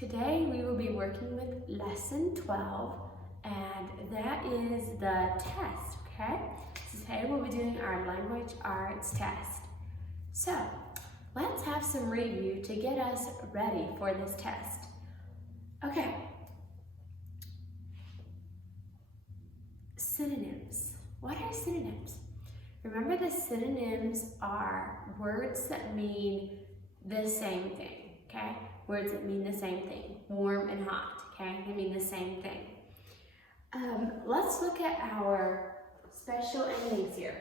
Today we will be working with lesson 12, and that is the test, okay? So today we'll be doing our language arts test. So let's have some review to get us ready for this test. Okay. Synonyms. What are synonyms? Remember, the synonyms are words that mean the same thing, okay? Words that mean the same thing. Warm and hot, okay? They mean the same thing. Let's look at our special endings here.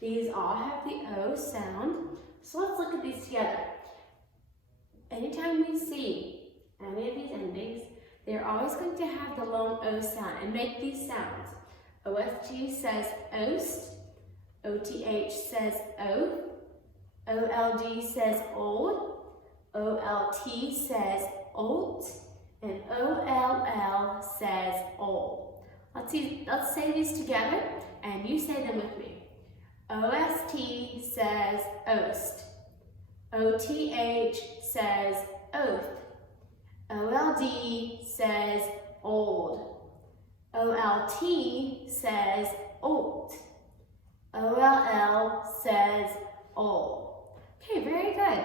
These all have the O sound. So let's look at these together. Anytime we see any of these endings, they're always going to have the long O sound and make these sounds. OST says oast, OTH says oath, OLD says old, OLT says olt, and OLL says old. Let's say these together, and you say them with me. OST says oast, OTH says oath, OLD says old, OLT says olt, OLL says old. Okay, very good.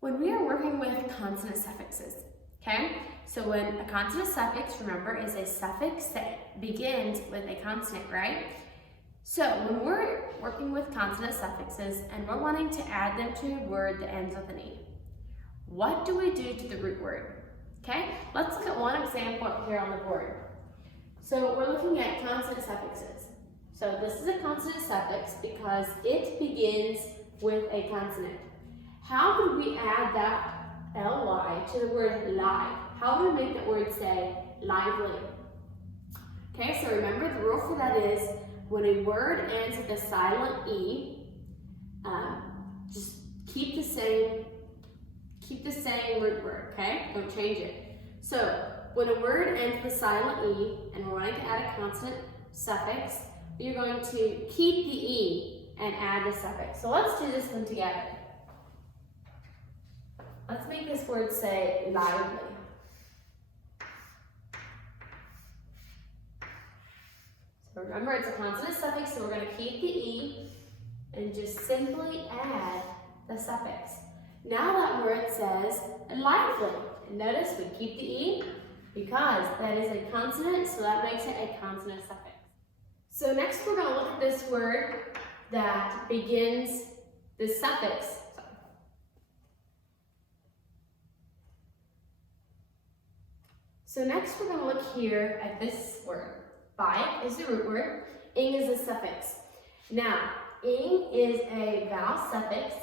When we are working with consonant suffixes, okay? So when a consonant suffix, remember, is a suffix that begins with a consonant, right? So when we're working with consonant suffixes and we're wanting to add them to a word that ends with an E, what do we do to the root word? Okay, let's look at one example up here on the board. So we're looking at consonant suffixes. So this is a consonant suffix because it begins with a consonant. How would we add that ly to the word live? How would we make that word say lively? Okay, so remember the rule for that is when a word ends with a silent E, just keep the same root word, okay? Don't change it. So when a word ends with a silent E and we're wanting to add a consonant suffix, you're going to keep the E and add the suffix. So let's do this one together. Let's make this word say lively. So remember, it's a consonant suffix, so we're going to keep the E and just simply add the suffix. Now that word says lively. And notice we keep the E because that is a consonant, so that makes it a consonant suffix. So next we're going to look at this word that begins the suffix. So next we're going to look here at this word. Bite is the root word, ing is the suffix. Now, ing is a vowel suffix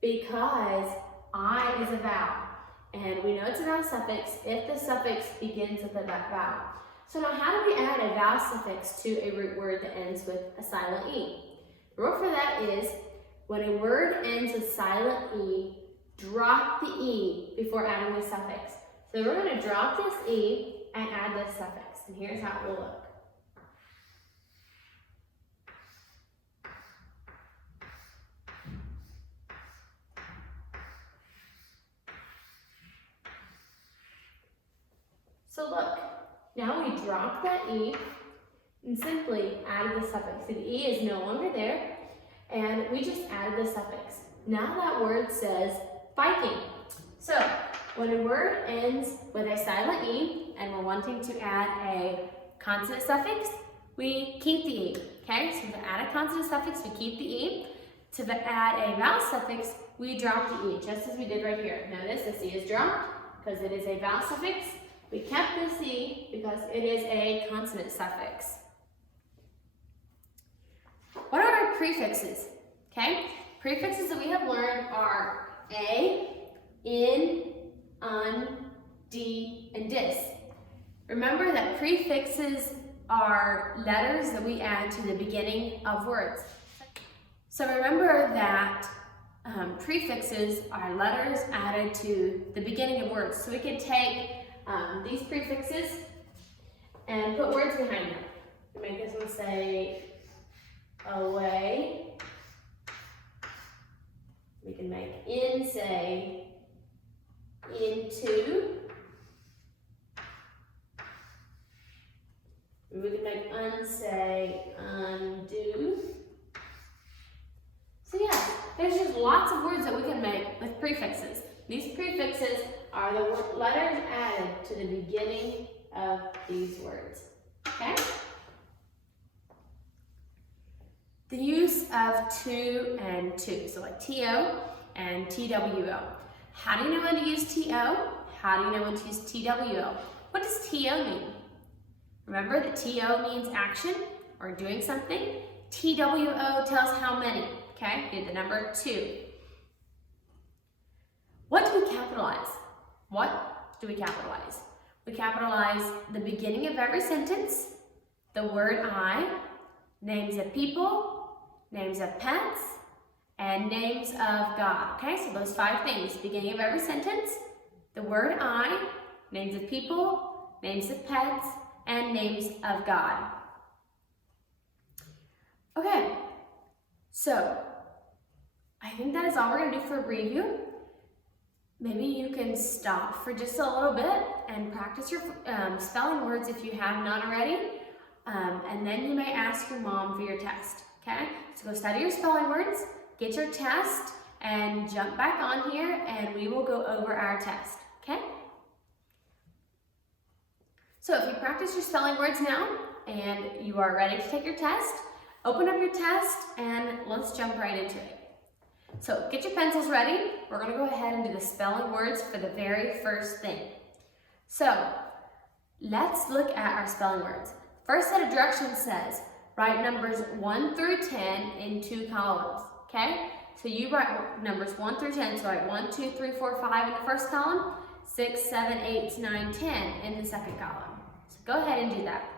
because I is a vowel. And we know it's a vowel suffix if the suffix begins with a vowel. So now how do we add a vowel suffix to a root word that ends with a silent E? The rule for that is when a word ends with silent E, drop the E before adding the suffix. So we're going to drop this E and add this suffix. And here's how it will look. So look, now we drop that E and simply added the suffix. So the E is no longer there, and we just added the suffix. Now that word says biking. So when a word ends with a silent E and we're wanting to add a consonant suffix, we keep the E, okay? So to add a consonant suffix, we keep the E. To add a vowel suffix, we drop the E, just as we did right here. Notice this E is dropped because it is a vowel suffix. We kept this E because it is a consonant suffix. What are our prefixes? Okay, prefixes that we have learned are a, in, un, d, and dis. Remember that prefixes are letters that we add to the beginning of words. So remember that prefixes are letters added to the beginning of words. So we could take these prefixes and put words behind them. Make this one say away. We can make in say Say undo. So yeah, there's just lots of words that we can make with prefixes. These prefixes are the letters added to the beginning of these words, okay? The use of to and to, so like to and two. How do you know when to use to? How do you know when to use two? What does to mean? Remember that to means action or doing something. Two tells how many, okay? Do the number 2. What do we capitalize? What do we capitalize? We capitalize the beginning of every sentence, the word I, names of people, names of pets, and names of God. Okay, so those 5 things, beginning of every sentence, the word I, names of people, names of pets, and names of God. Okay, so I think that is all we're going to do for a review. Maybe you can stop for just a little bit and practice your spelling words if you have not already. And then you may ask your mom for your test, okay? So go study your spelling words, get your test, and jump back on here and we will go over our test, okay? So if you practice your spelling words now and you are ready to take your test, open up your test and let's jump right into it. So get your pencils ready. We're going to go ahead and do the spelling words for the very first thing. So let's look at our spelling words. First set of directions says, write numbers 1 through 10 in 2 columns, okay? So you write numbers 1 through 10, so write 1, 2, 3, 4, 5 in the first column, 6, 7, 8, 9, 10 in the second column. So go ahead and do that.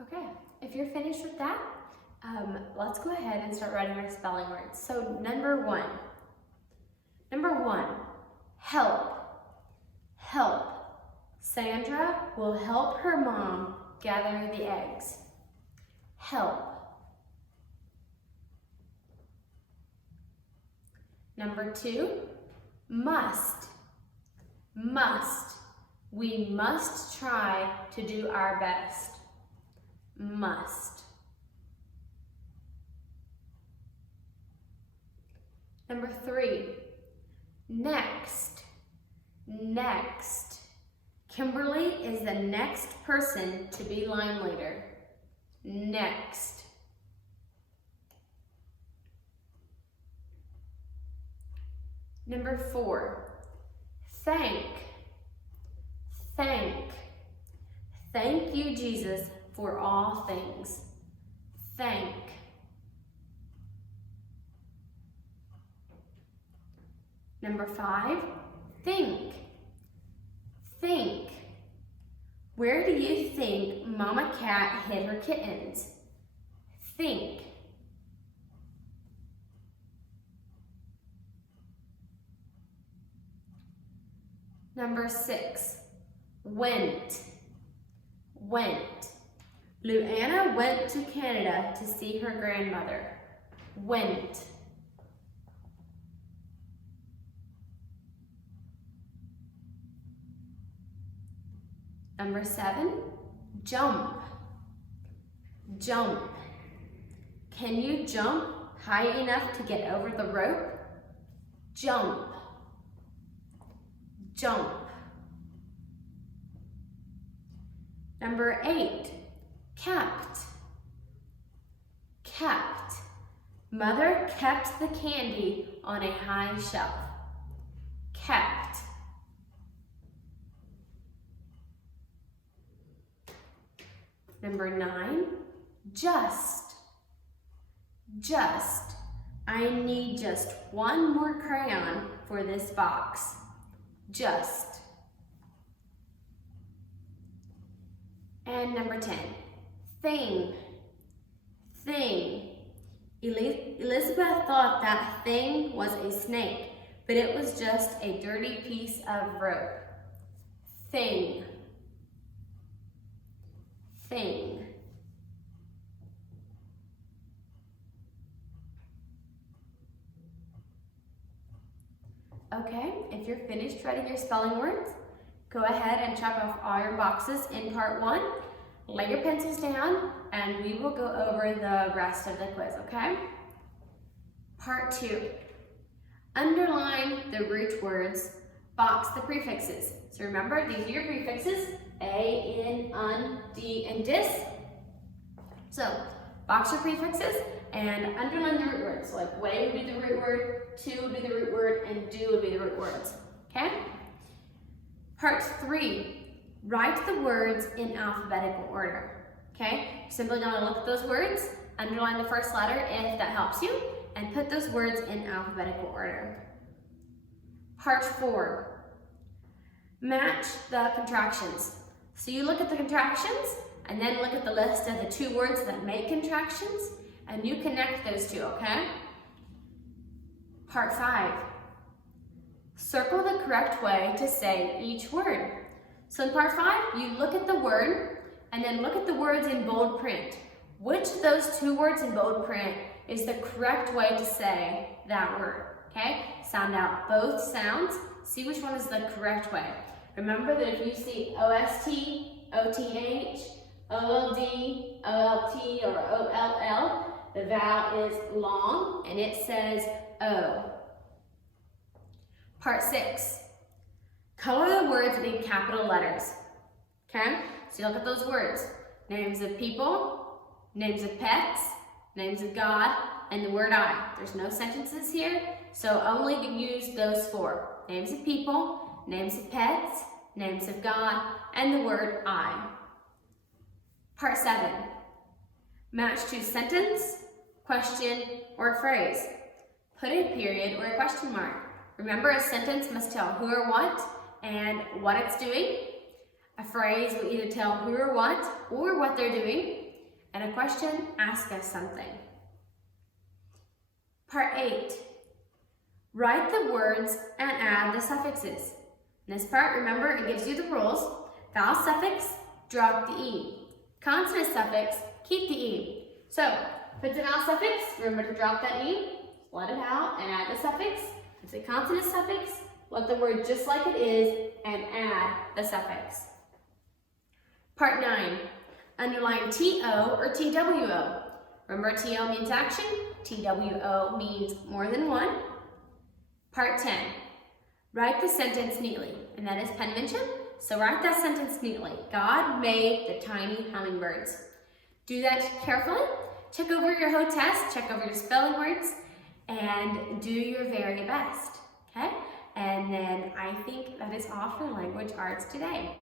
Okay, if you're finished with that, let's go ahead and start writing our spelling words. So number 1, help, help. Sandra will help her mom gather the eggs. Help. Number 2, must, must. We must try to do our best. Must. Number 3, next, next. Kimberly is the next person to be line leader. Next. Number 4, thank, thank. Thank you, Jesus, for all things. Thank. Number 5, think, think. Where do you think Mama Cat hid her kittens? Think. Number 6, went, went. Luana went to Canada to see her grandmother. Went. Number 7, jump, jump. Can you jump high enough to get over the rope? Jump, jump. Number 8, kept, kept. Mother kept the candy on a high shelf. Kept. Number 9, just, just. I need just one more crayon for this box. just. And number 10, thing, thing. Elizabeth thought that thing was a snake, but it was just a dirty piece of rope. Thing, thing. Okay, if you're finished writing your spelling words, go ahead and check off all your boxes in part 1. Lay your pencils down, and we will go over the rest of the quiz, okay? Part 2. Underline the root words, box the prefixes. So remember, these are your prefixes, a, in, un, d, and dis. So, box your prefixes and underline the root words. So like way would be the root word, to would be the root word, and do would be the root words, okay? Part 3. Write the words in alphabetical order, okay? Simply going to look at those words, underline the first letter if that helps you, and put those words in alphabetical order. Part 4. Match the contractions. So you look at the contractions, and then look at the list of the 2 words that make contractions, and you connect those 2, okay? Part 5. Circle the correct way to say each word. So in part 5, you look at the word, and then look at the words in bold print. Which of those 2 words in bold print is the correct way to say that word, okay? Sound out both sounds, see which one is the correct way. Remember that if you see O-S-T, O-T-H, O-L-D, O-L-T, or O-L-L, the vowel is long, and it says O. Part 6. Color the words that need capital letters, okay? So you look at those words. Names of people, names of pets, names of God, and the word I. There's no sentences here, so only use those 4. Names of people, names of pets, names of God, and the word I. Part 7. Match to sentence, question, or phrase. Put a period or a question mark. Remember, a sentence must tell who or what and what it's doing. A phrase will either tell who or what they're doing. And a question asks us something. Part 8. Write the words and add the suffixes. In this part, remember, it gives you the rules. Vowel suffix, drop the E. Consonant suffix, keep the E. So, put the vowel suffix, remember to drop that E, let it out, and add the suffix. It's a consonant suffix, let the word just like it is, and add the suffix. Part 9. Underline T-O or T-W-O. Remember, T-O means action, T-W-O means more than one. Part 10. Write the sentence neatly, and that is penmanship, so write that sentence neatly. God made the tiny hummingbirds. Do that carefully. Check over your whole test, check over your spelling words, and do your very best, okay? And then I think that is all for language arts today.